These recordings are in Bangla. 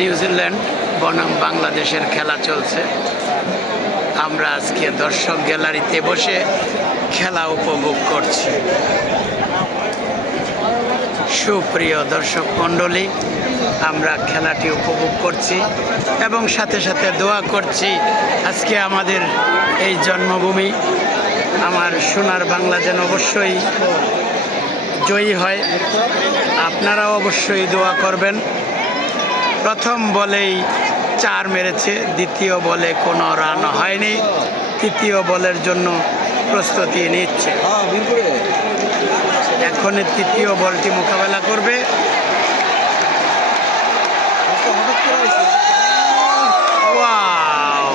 নিউজিল্যান্ড বনাম বাংলাদেশের খেলা চলছে। আমরা আজকে দর্শক গ্যালারিতে বসে খেলা উপভোগ করছি। সুপ্রিয় দর্শক মণ্ডলী, আমরা খেলাটি উপভোগ করছি এবং সাথে সাথে দোয়া করছি আজকে আমাদের এই জন্মভূমি, আমার সোনার বাংলা যেন অবশ্যই জয়ী হয়। আপনারাও অবশ্যই দোয়া করবেন। প্রথম বলেই 4 মেরেছে, দ্বিতীয় বলে কোনো রান হয়নি, তৃতীয় বলের জন্য প্রস্তুতি নিচ্ছে। এখন তৃতীয় বলটি মোকাবেলা করবে। ওয়াও,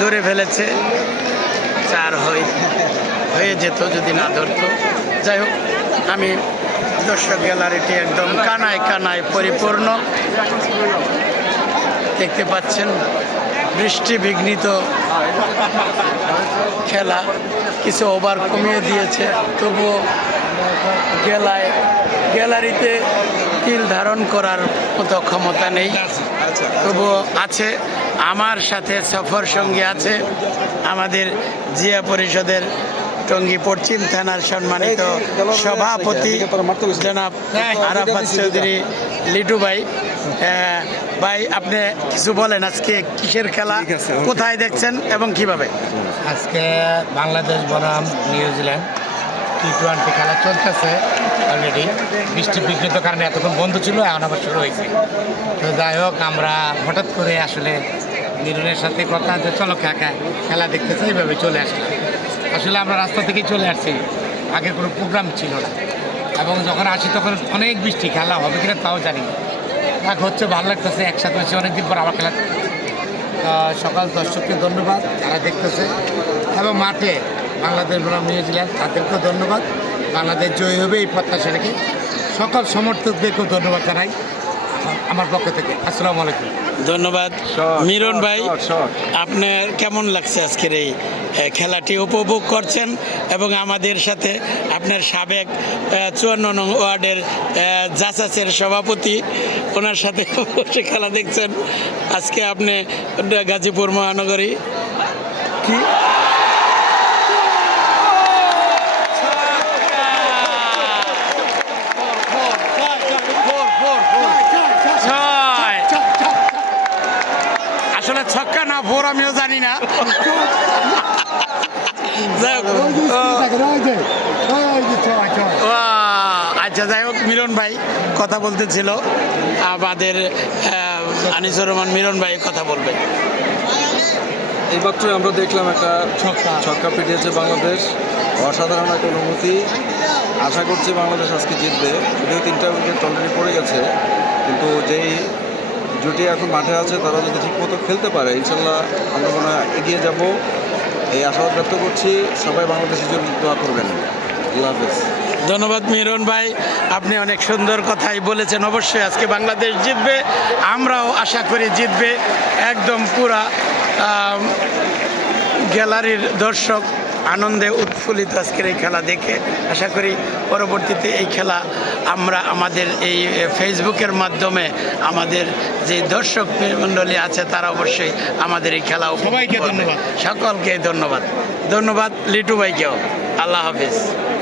ধরে ফেলেছে। 4 হয়ে যেত যদি না ধরতো। যাই হোক, আমি দর্শক গ্যালারিটি একদম কানায় কানায় পরিপূর্ণ দেখতে পাচ্ছেন। বৃষ্টি বিঘ্নিত খেলা, কিছু ওভার কমিয়ে দিয়েছে, তবুও গ্যালারিতে তিল ধারণ করার মতো ক্ষমতা নেই, তবুও আছে। আমার সাথে সফর সঙ্গী আছে আমাদের জিয়া পরিষদের টঙ্গী পশ্চিম থানার সম্মানিত সভাপতি জনাব আরাফাত চৌধুরী লিটু ভাই। ভাই, আপনি কিছু বলেন, আজকে কিসের খেলা, কোথায় দেখছেন এবং কিভাবে? আজকে বাংলাদেশ বনাম নিউজিল্যান্ড T20 খেলা চলতেছে অলরেডি। বৃষ্টি বিঘ্নিত কারণে এতক্ষণ বন্ধ ছিল, এখন আবার শুরু হয়েছে। তো যাই হোক, আমরা হঠাৎ করে আসলে মিরনের সাথে কথা যে চলো খেলা দেখতে চাই, এইভাবে চলে আসলাম। আসলে আমরা রাস্তা থেকেই চলে আসছি, আগের কোনো প্রোগ্রাম ছিল না, এবং যখন আসি তখন অনেক বৃষ্টি, খেলা হবে কিনা তাও জানি না। এক হচ্ছে, ভালো লাগতেছে, একসাথে হচ্ছে অনেকদিন পর আবার খেলা। সকাল দর্শককে ধন্যবাদ যারা দেখতেছে, এবং মাঠে বাংলাদেশ বনাম নিউজিল্যান্ড তাদেরকেও ধন্যবাদ। বাংলাদেশ জয়ী হবে এই প্রত্যাশা রেখে সকল সমর্থকদেরকেও ধন্যবাদ জানাই আমার পক্ষ থেকে। আসসালামু আলাইকুম। ধন্যবাদ মিরন ভাই। আপনার কেমন লাগছে আজকের এই খেলাটি উপভোগ করছেন এবং আমাদের সাথে আপনার সাবেক 54 নং ওয়ার্ডের জাসাসের সভাপতি, ওনার সাথে বসে খেলা দেখছেন। আজকে আপনি গাজীপুর মহানগরী কি আসলে ছক্কা না ভোর আমিও জানি না। আচ্ছা, যাই হোক, মিরন ভাই কথা বলতেছিল, আমাদের আনিসুর রহমান মিরন ভাই কথা বলবে। এইমাত্র আমরা দেখলাম একটা ছক্কা পিটিয়েছে বাংলাদেশ, অসাধারণ একটা অনুভূতি। আশা করছি বাংলাদেশ আজকে জিতবে। যদিও 3টা উইকেট অলরেডি পড়ে গেছে, কিন্তু যেই জুটি এখন মাঠে আছে তারা যদি ঠিকমতো খেলতে পারে, ইনশাল্লাহ আমরা মনে হয় এগিয়ে যাব, এই আশাবাদ ব্যক্ত করছি। সবাই বাংলাদেশের জন্য দোয়া করবেন। আল্লাহ হাফেজ। ধন্যবাদ মিরন ভাই, আপনি অনেক সুন্দর কথাই বলেছেন। অবশ্যই আজকে বাংলাদেশ জিতবে, আমরাও আশা করি জিতবে। একদম পুরা গ্যালারির দর্শক আনন্দে উৎফুল্লিত আজকের এই খেলা দেখে। আশা করি পরবর্তীতে এই খেলা আমরা আমাদের এই ফেসবুকের মাধ্যমে আমাদের যে দর্শক মণ্ডলী আছে তারা অবশ্যই আমাদের এই খেলা সবাইকে ধন্যবাদ, সকলকে ধন্যবাদ। ধন্যবাদ লিটু ভাইকেও। আল্লাহ হাফিজ।